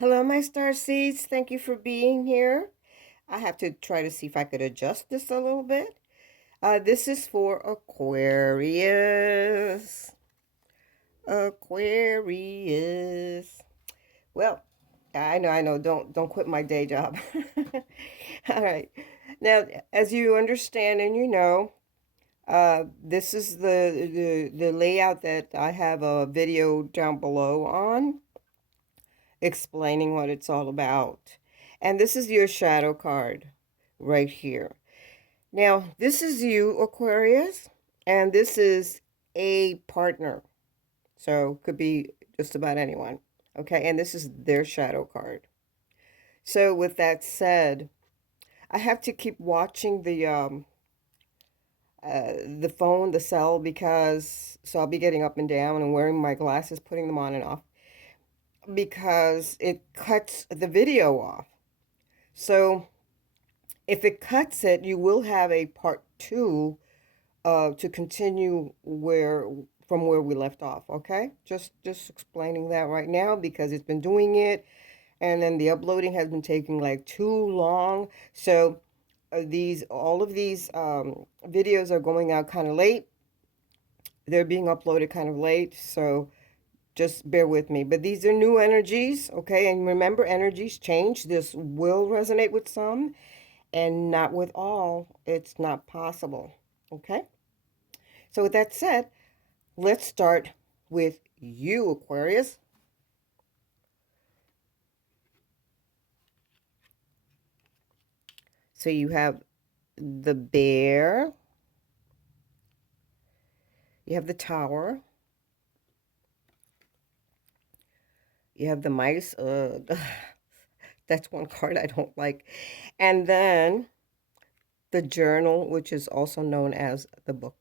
Hello, my star seeds. Thank you for being here. I have to try to see if I could adjust this a little bit. This is for Aquarius. Aquarius. Well, I know. Don't quit my day job. All right. Now, as you understand and you know, this is the layout that I have a video down below on, explaining what it's all about. And this is your shadow card right here. Now, this is you, Aquarius, and this is a partner. So, could be just about anyone. Okay, and this is their shadow card. So, with that said, I have to keep watching the phone, the cell, because so I'll be getting up and down and wearing my glasses, putting them on and off, because it cuts the video off. So if it cuts it, you will have a part two to continue from where we left off. Okay, just explaining that right now because it's been doing it, and then the uploading has been taking like too long. So these all of these videos are going out kind of late. They're being uploaded kind of late, so just bear with me. But these are new energies, okay? And remember, energies change. This will resonate with some and not with all. It's not possible, okay? So with that said, let's start with you, Aquarius. So you have the bear, you have the tower, you have the mice. That's one card I don't like. And then the journal, which is also known as the book.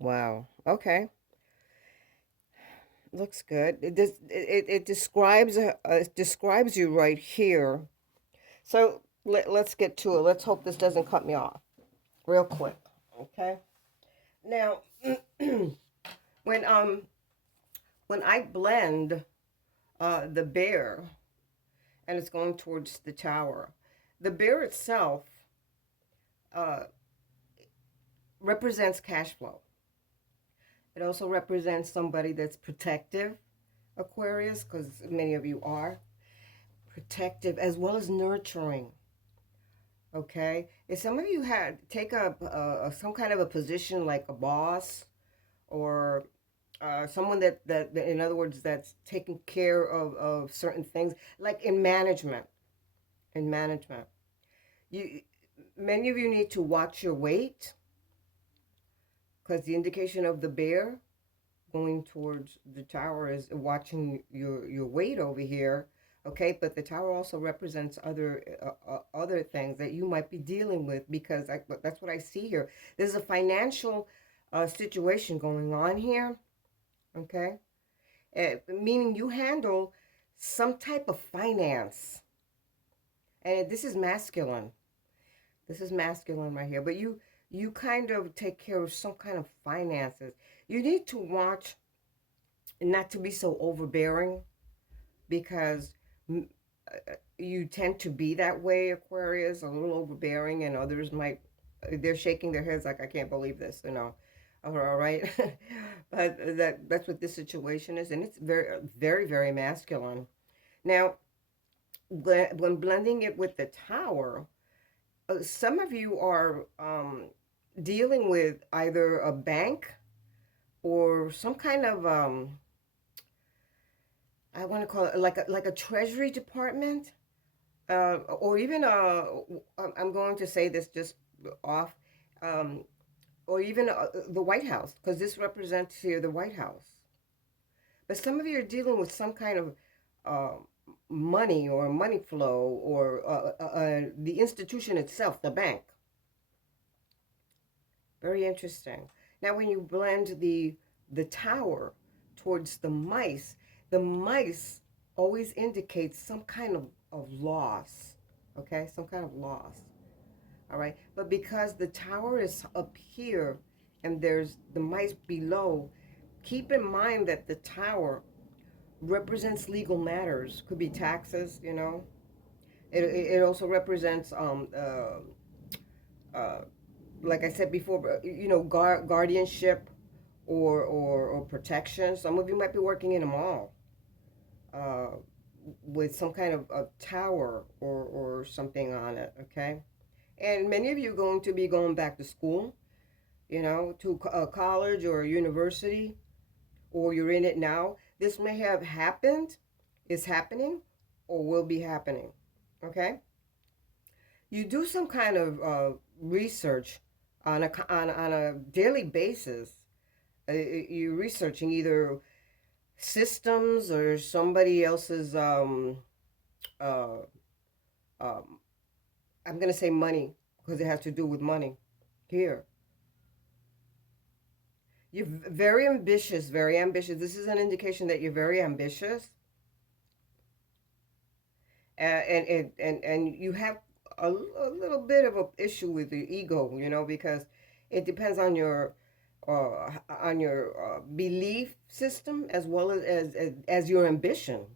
Wow. Okay. Looks good. It describes you right here. So let's get to it. Let's hope this doesn't cut me off real quick. Okay. Now, when um when I blend the bear and it's going towards the tower, the bear itself uh, represents cash flow. It also represents somebody that's protective, Aquarius, because many of you are protective as well as nurturing. Okay, if some of you had take up some kind of a position like a boss or someone that, in other words, that's taking care of certain things, like in management, you many of you need to watch your weight because the indication of the bear going towards the tower is watching your weight over here. Okay, but the tower also represents other things that you might be dealing with because that's what I see here. There's a financial situation going on here. Okay, meaning you handle some type of finance, and this is masculine. This is masculine right here. But you kind of take care of some kind of finances. You need to watch not to be so overbearing because you tend to be that way, Aquarius, a little overbearing, and others might, they're shaking their heads like, I can't believe this, you know. All right. But that's what this situation is, and it's very, very, very masculine. Now, when blending it with the tower, some of you are dealing with either a bank or some kind of I want to call it like a treasury department, or even I'm going to say this just off, um, or even the White House, because this represents here the White House. But some of you are dealing with some kind of uh, money or money flow or the institution itself, the bank. Very interesting. Now, when you blend the tower towards the mice always indicates some kind of loss. Okay, some kind of loss. All right, but because the tower is up here and there's the mice below, keep in mind that the tower represents legal matters. Could be taxes, you know. It also represents uh, like I said before, you know, guardianship or protection. Some of you might be working in a mall uh, with some kind of a tower or something on it, okay? And many of you are going to be going back to school, you know, to a college or a university, or you're in it now. This may have happened, is happening, or will be happening, okay? You do some kind of research on a daily basis. You're researching either systems or somebody else's uh, um, I'm going to say money because it has to do with money here. You're very ambitious, very ambitious. This is an indication that you're very ambitious, and you have a little bit of an issue with your ego, you know, because it depends on your belief system as well as your ambition.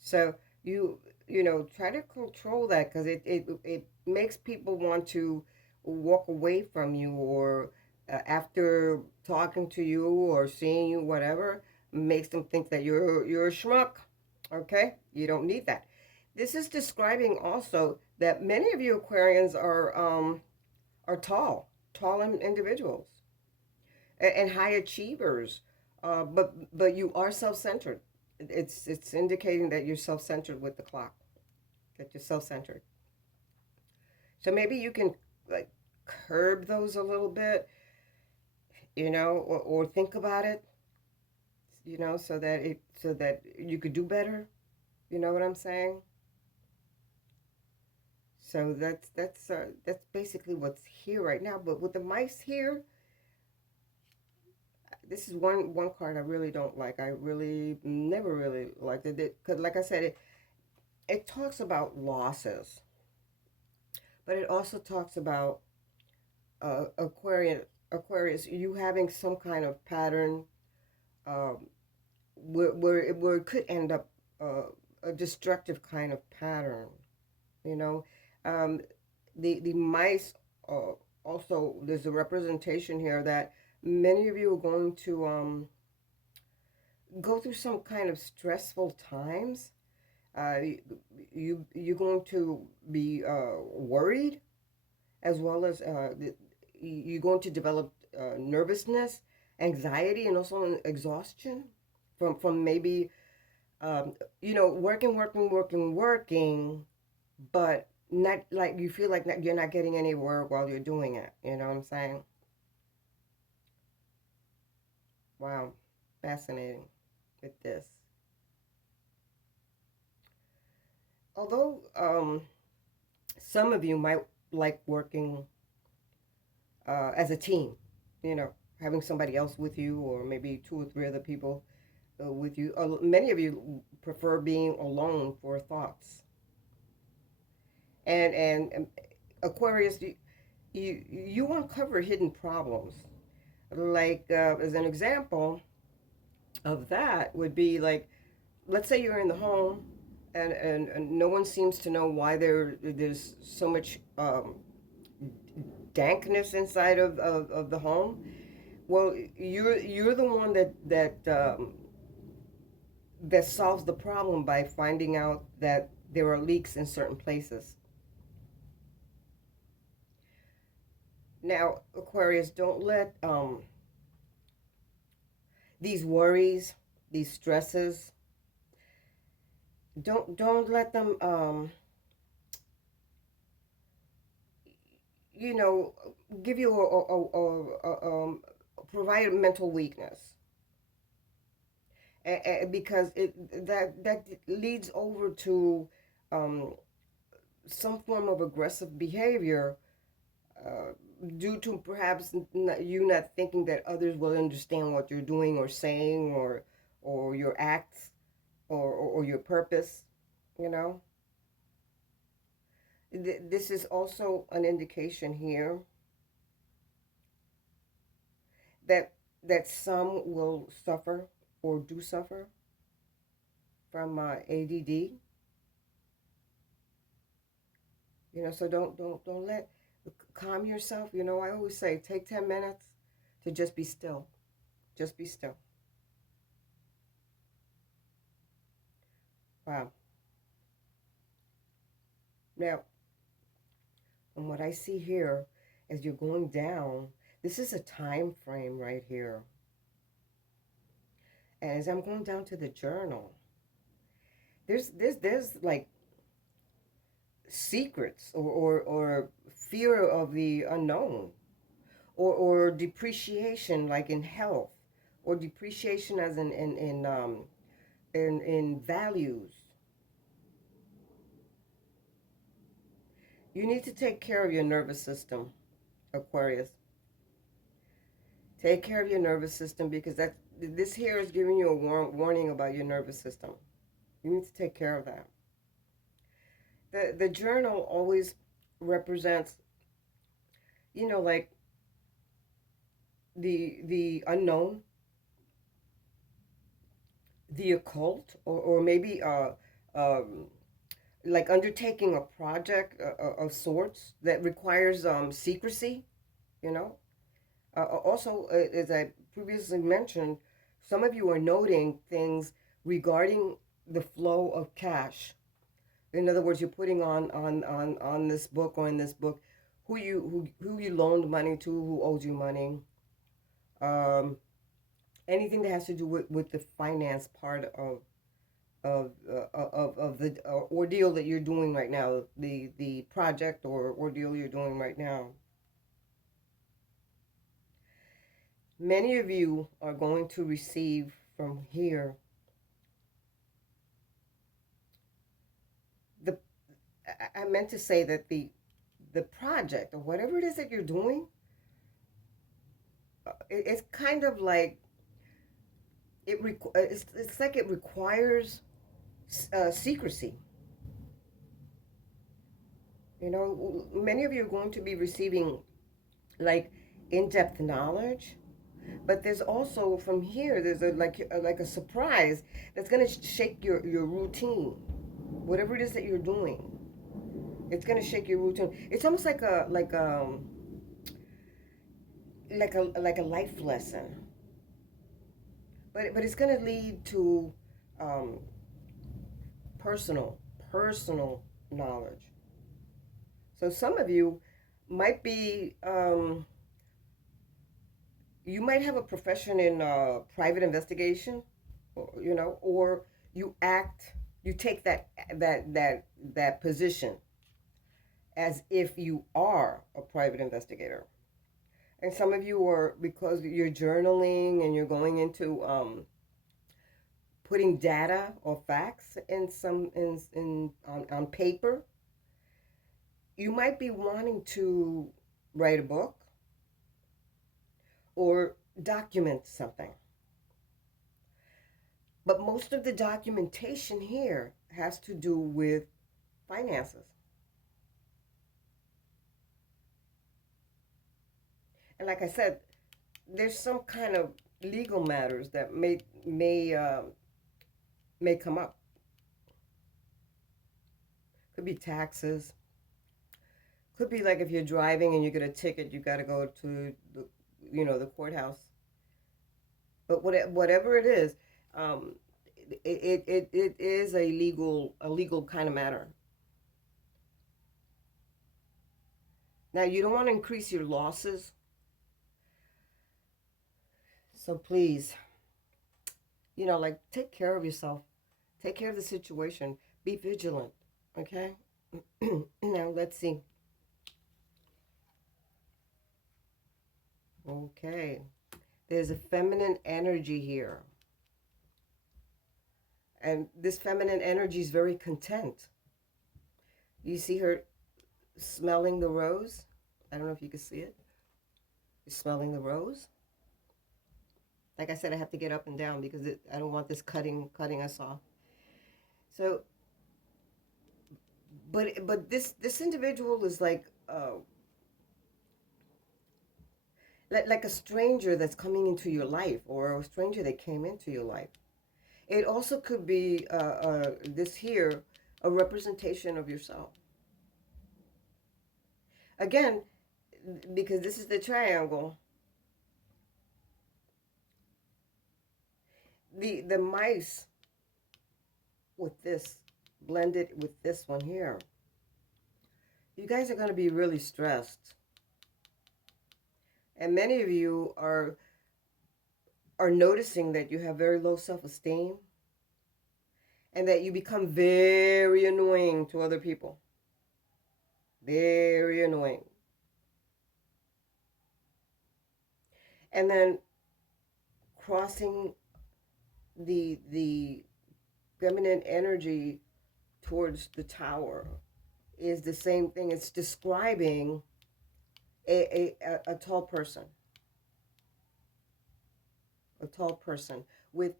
So you know, try to control that because it makes people want to walk away from you, or after talking to you or seeing you, whatever, makes them think that you're a schmuck. Okay, you don't need that. This is describing also that many of you Aquarians are tall individuals and high achievers, but you are self-centered. It's indicating that you're self-centered with the clock, that you're self-centered. So maybe you can like curb those a little bit, you know, or think about it, you know, so that you could do better. You know what I'm saying? So that's basically what's here right now. But with the mice here, this is one card I really don't like. I really never really liked it because, like I said, it talks about losses, but it also talks about Aquarius, you having some kind of pattern um, where it could end up a destructive kind of pattern. You know, um, the mice also, there's a representation here that many of you are going to go through some kind of stressful times. Uh, you're going to be worried, as well as you're going to develop nervousness, anxiety, and also exhaustion from maybe you know, working, but not like you feel like you're not getting any work while you're doing it. You know what I'm saying? Wow, fascinating with this. Although some of you might like working as a team, you know, having somebody else with you, or maybe two or three other people with you. Many of you prefer being alone for thoughts. And Aquarius, you uncover hidden problems. Like as an example of that would be like, let's say you're in the home, and no one seems to know why there's so much dankness inside of the home. Well, you're the one that solves the problem by finding out that there are leaks in certain places. Now, Aquarius, don't let these worries, these stresses, don't let them you know, give you provide mental weakness, because that leads over to um, some form of aggressive behavior, uh, due to perhaps you not thinking that others will understand what you're doing or saying, or your acts, or your purpose, you know. This is also an indication here that that some will suffer or do suffer from ADD. So don't let calm yourself. I always say take 10 minutes to just be still. Just be still. Wow. Now, from what I see here, as you're going down, this is a time frame right here. And as I'm going down to the journal, there's like secrets or fear of the unknown, or depreciation like in health, or depreciation as in values. You need to take care of your nervous system, Aquarius. Take care of your nervous system, because this here is giving you a warning about your nervous system. You need to take care of that. The journal always represents, like the unknown, the occult, or maybe um, like undertaking a project of sorts that requires secrecy. You know. Also, as I previously mentioned, some of you are noting things regarding the flow of cash. In other words, you're putting on this book, or in this book, who you loaned money to, who owes you money, um, anything that has to do with the finance part of the ordeal that you're doing right now, the project or ordeal you're doing right now. Many of you are going to receive from here the I meant to say that the project or whatever it is that you're doing, it's kind of like it's like it requires secrecy. Many of you are going to be receiving like in-depth knowledge, but there's also from here there's like a surprise that's going to shake your routine, whatever it is that you're doing. It's going to shake your routine. It's almost like a life lesson, but it's going to lead to um, personal personal knowledge. So some of you might be you might have a profession in private investigation, or you take that position as if you are a private investigator. And some of you are, because you're journaling and you're going into putting data or facts on paper. You might be wanting to write a book or document something. But most of the documentation here has to do with finances. And like I said, there's some kind of legal matters that may come up. Could be taxes. Could be like if you're driving and you get a ticket, you got to go to the courthouse. But whatever it is, it is a legal kind of matter. Now, you don't want to increase your losses, so please, like take care of yourself, take care of the situation, be vigilant, okay? Now let's see. Okay, there's a feminine energy here, and this feminine energy is very content. You see her smelling the rose? I don't know if you can see it. She's smelling the rose. Like I said, I have to get up and down because I don't want this cutting us off. So, but this individual is like like a stranger that's coming into your life, or a stranger that came into your life. It also could be this here, a representation of yourself. Again, because this is the triangle, the mice with this blended with this one here, you guys are going to be really stressed. And many of you are noticing that you have very low self-esteem and that you become very annoying to other people. Very annoying. And then crossing the feminine energy towards the tower is the same thing. It's describing a tall person. A tall person with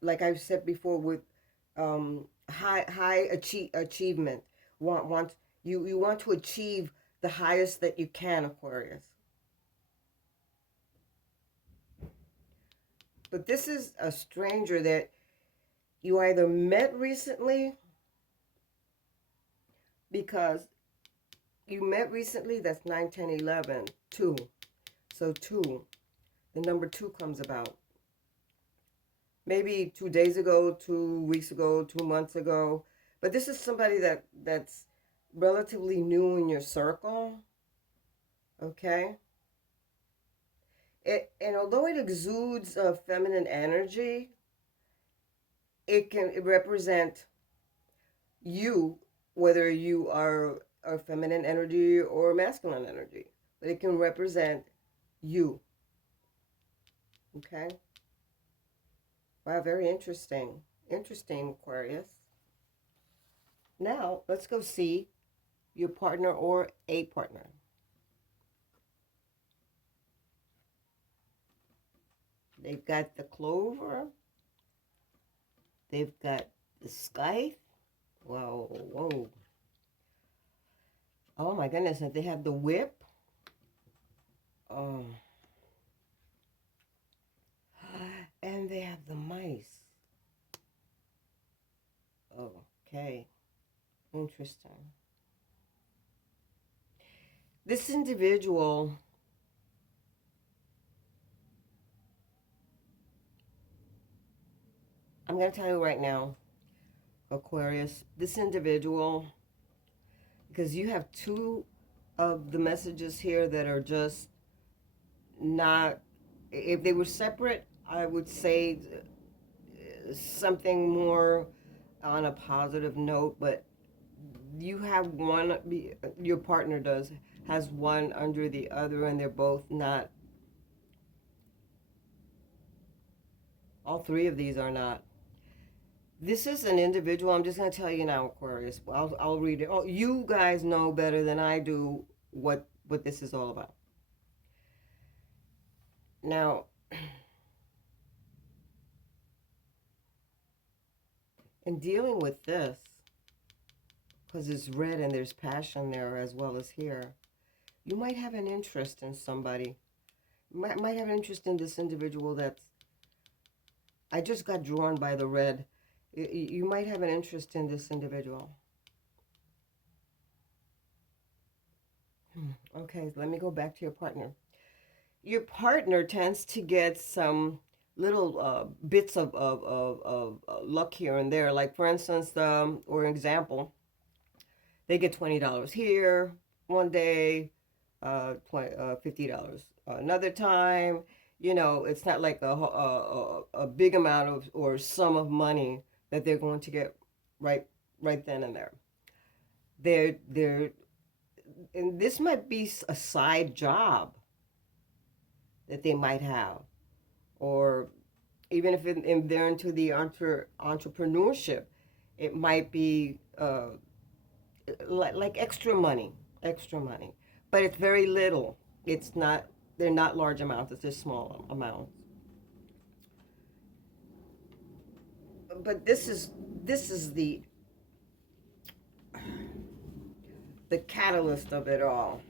like I've said before, with high achievement. Want you want to achieve the highest that you can, Aquarius. But this is a stranger that you either met recently, because you met recently, that's 9, 10, 11, 2. So 2, the number 2 comes about. Maybe 2 days ago, 2 weeks ago, 2 months ago. But this is somebody that's relatively new in your circle, okay? And although it exudes feminine energy, it can represent you, whether you are feminine energy or masculine energy. But it can represent you, okay? Wow, very interesting. Interesting, Aquarius. Now, let's go see your partner or a partner. They've got the clover. They've got the scythe. Whoa, whoa. Oh my goodness, and they have the whip. Oh. And they have the mice. Okay. Interesting. This individual, I'm going to tell you right now, Aquarius, this individual, because you have 2 of the messages here that are just not, if they were separate, I would say something more on a positive note, but you have one, your partner has one under the other, and they're both not, all 3 of these are not. This is an individual, I'm just going to tell you now, Aquarius. I'll read it. Oh, you guys know better than I do what this is all about. Now, in dealing with this, because it's red and there's passion there as well as here, you might have an interest in somebody. You might have an interest in this individual that's, I just got drawn by the red. You might have an interest in this individual. Okay, let me go back to your partner. Your partner tends to get some little bits of luck here and there. Like, for instance, or an example, they get $20 here one day, $50 another time. You know, it's not like a big amount of or sum of money that they're going to get right then and there. They're and this might be a side job that they might have, or even if they're into the entrepreneurship, it might be like extra money, but it's very little. It's not. They're not large amounts. It's just small amounts. But this is the catalyst of it all.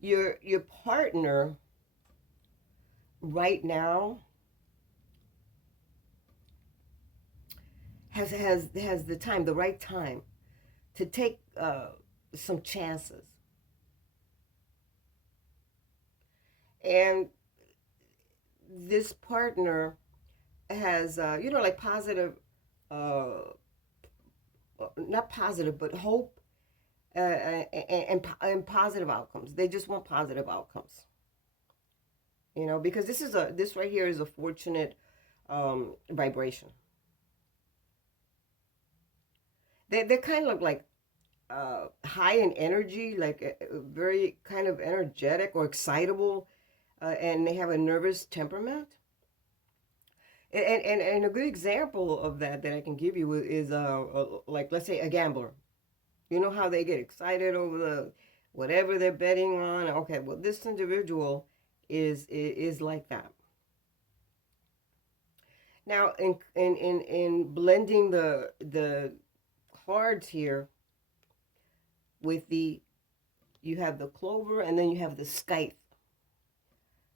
Your partner right now has the time, the right time to take some chances. And this partner has, like positive, uh, not positive, but hope and positive outcomes. They just want positive outcomes, because this right here is a fortunate vibration. They kind of look like high in energy, like very kind of energetic or excitable, and they have a nervous temperament. And a good example of that I can give you is like, let's say, a gambler. You know how they get excited over the whatever they're betting on. Okay, well, this individual is like that. Now, in blending the cards here with you have the clover and then you have the scythe.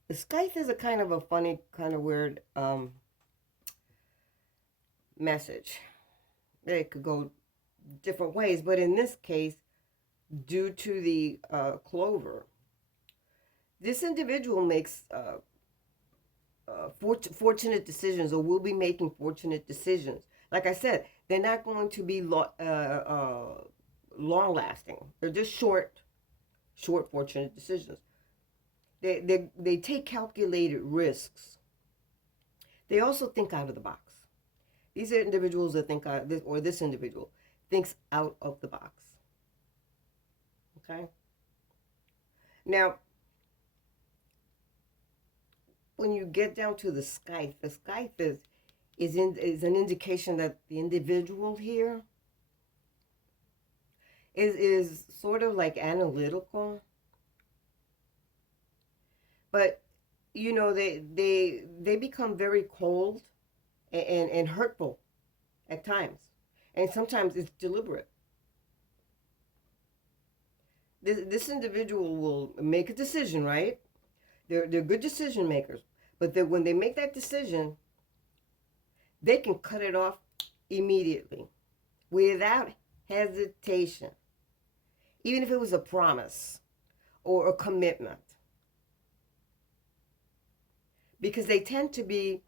The scythe is a kind of a funny, kind of weird message. It could go different ways, but in this case, due to the clover, this individual makes fortunate decisions, or will be making fortunate decisions. Like I said, they're not going to be long lasting. They're just short fortunate decisions. They take calculated risks. They also think out of the box. These are individuals that think out, this individual thinks out of the box. Okay. Now, when you get down to the scythe is an indication that the individual here is sort of like analytical, but they become very cold and hurtful at times, and sometimes it's deliberate. This individual will make a decision, right? They're good decision makers, but when they make that decision, they can cut it off immediately, without hesitation, even if it was a promise or a commitment, because they tend to be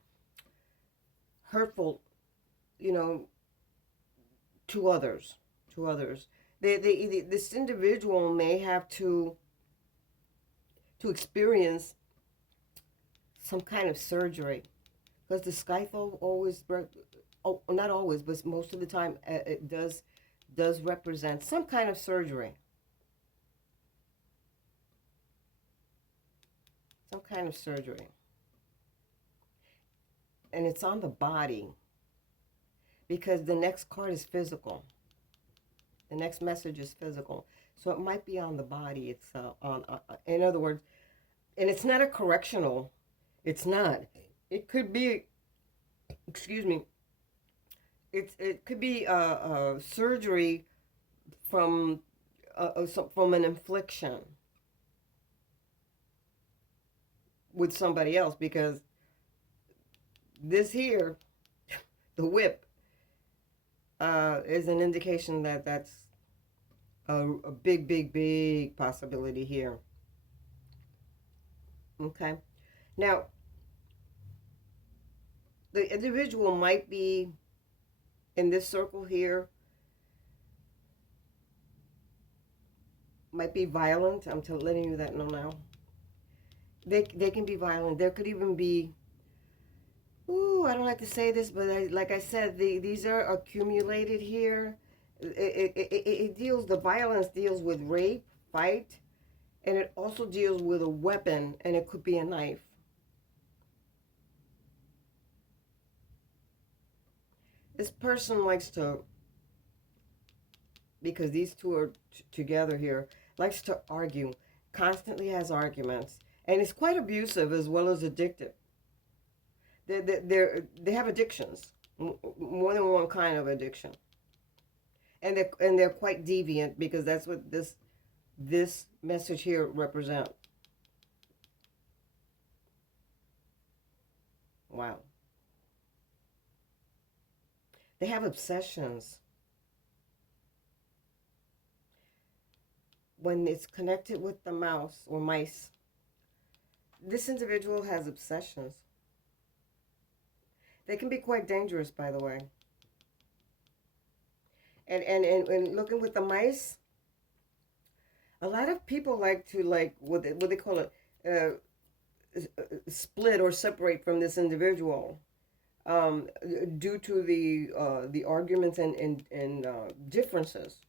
hurtful, to others. This individual may have to experience some kind of surgery, because the scythe always, not always, but most of the time, it does represent some kind of surgery. Some kind of surgery. And it's on the body, because the next card is physical. The next message is physical. So it might be on the body. It's in other words, and it's not a correctional. It's not. It could be, excuse me. It could be surgery from an infliction with somebody else, because this here, the whip, is an indication that that's a big possibility here. Okay. Now, the individual might be in this circle here, might be violent. I'm letting you that know now. They can be violent. There could even be, I don't like to say this, but like I said, these are accumulated here. The violence deals with rape, fight, and it also deals with a weapon, and it could be a knife. This person likes to, because these two are together here, likes to argue, constantly has arguments, and is quite abusive as well as addictive. They have addictions, more than one kind of addiction, and they're quite deviant, because that's what this this message here represent? Wow. They have obsessions. When it's connected with the mouse or mice, this individual has obsessions. They can be quite dangerous, by the way. And looking with the mice, a lot of people like to what they call it, split or separate from this individual, due to the arguments and differences.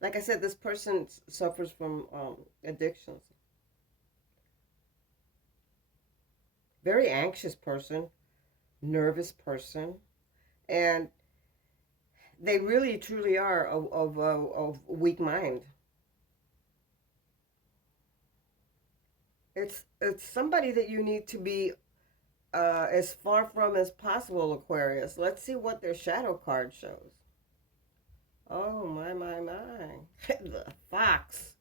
Like I said, this person suffers from addictions. Very anxious person, nervous person, and they really truly are of weak mind. It's somebody that you need to be as far from as possible, Aquarius. Let's see what their shadow card shows. Oh, my. The fox.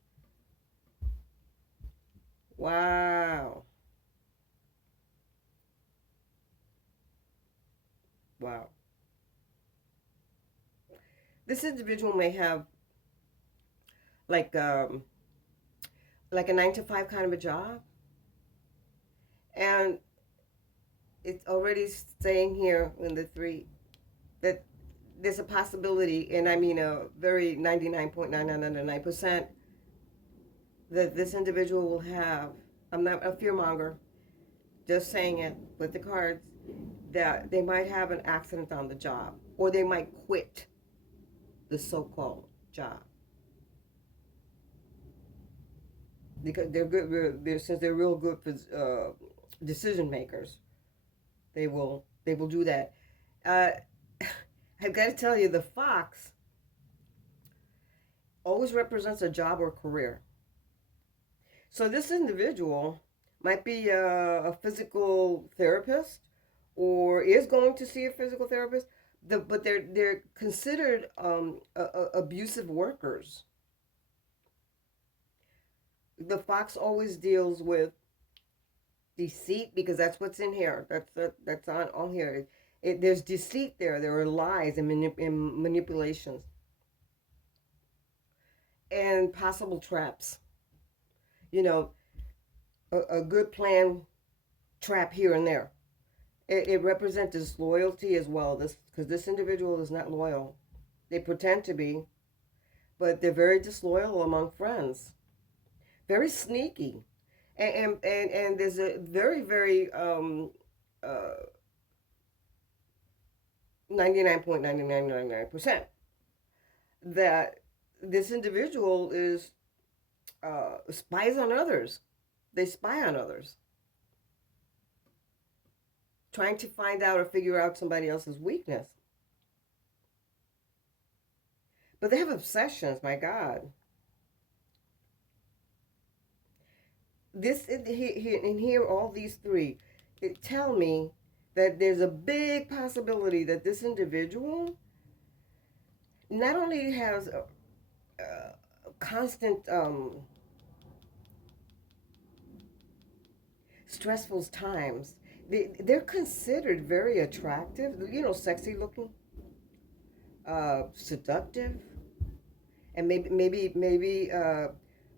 Wow. Wow. This individual may have like um like a 9 to 5 kind of a job, and it's already saying here in the three that there's a possibility, and I mean a very 99.9999% that this individual will have. I'm not a fearmonger, just saying it with the cards, that they might have an accident on the job, or they might quit the so-called job because they're good. Since they're real good decision makers, they will do that. Uh, I've got to tell you, the fox always represents a job or career. So this individual might be a physical therapist, or is going to see a physical therapist. But they're considered abusive workers. The fox always deals with deceit, because that's what's in here. That's on here. There's deceit there. There are lies and manipulations and possible traps. You know, a good plan trap here and there. It represents disloyalty as well. Because this individual is not loyal. They pretend to be, but they're very disloyal among friends. Very sneaky, and there's a very 99.9999% that this individual is spies on others. They spy on others, trying to find out or figure out somebody else's weakness. But they have obsessions, my God. This in here, all these three, tell me that there's a big possibility that this individual not only has constant stressful times, they're considered very attractive, sexy looking, seductive, and maybe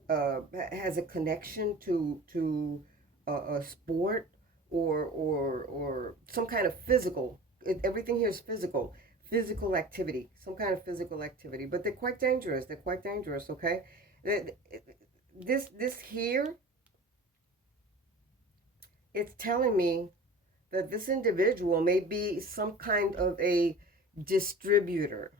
has a connection to a sport, or some kind of physical. Everything here is physical activity, some kind of physical activity. But they're quite dangerous. Okay, this here, it's telling me that this individual may be some kind of a distributor.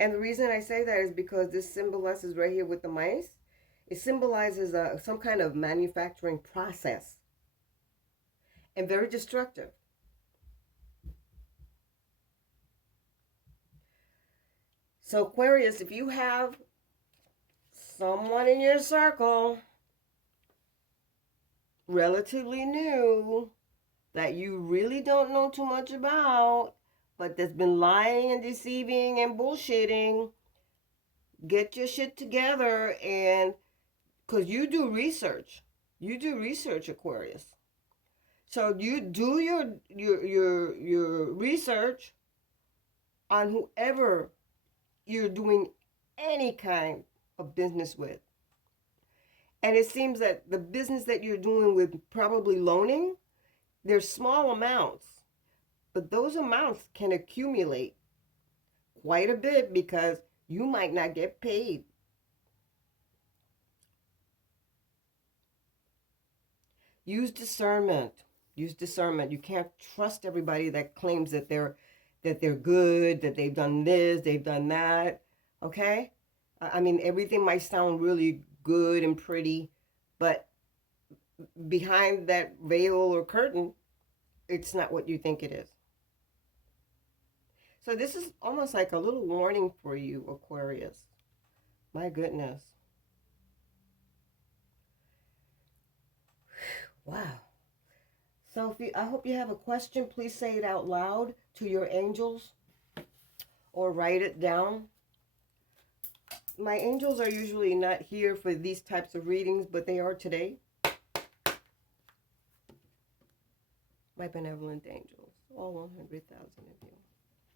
And the reason I say that is because this symbolizes right here with the mice, it symbolizes some kind of manufacturing process, and very destructive. So Aquarius, if you have someone in your circle relatively new that you really don't know too much about, but that's been lying and deceiving and bullshitting, get your shit together. And because you do research, Aquarius. So you do your research on whoever you're doing any kind of business with. And it seems that the business that you're doing with probably loaning, they're small amounts, but those amounts can accumulate quite a bit because you might not get paid. Use discernment. Use discernment. You can't trust everybody that claims that they're good, that they've done this, they've done that. Okay? I mean, everything might sound really good and pretty, but behind that veil or curtain, it's not what you think it is. So this is almost like a little warning for you, Aquarius. My goodness. Wow. So I hope you have a question. Please say it out loud to your angels or write it down. My angels are usually not here for these types of readings, but they are today. My benevolent angels, all 100,000 of you.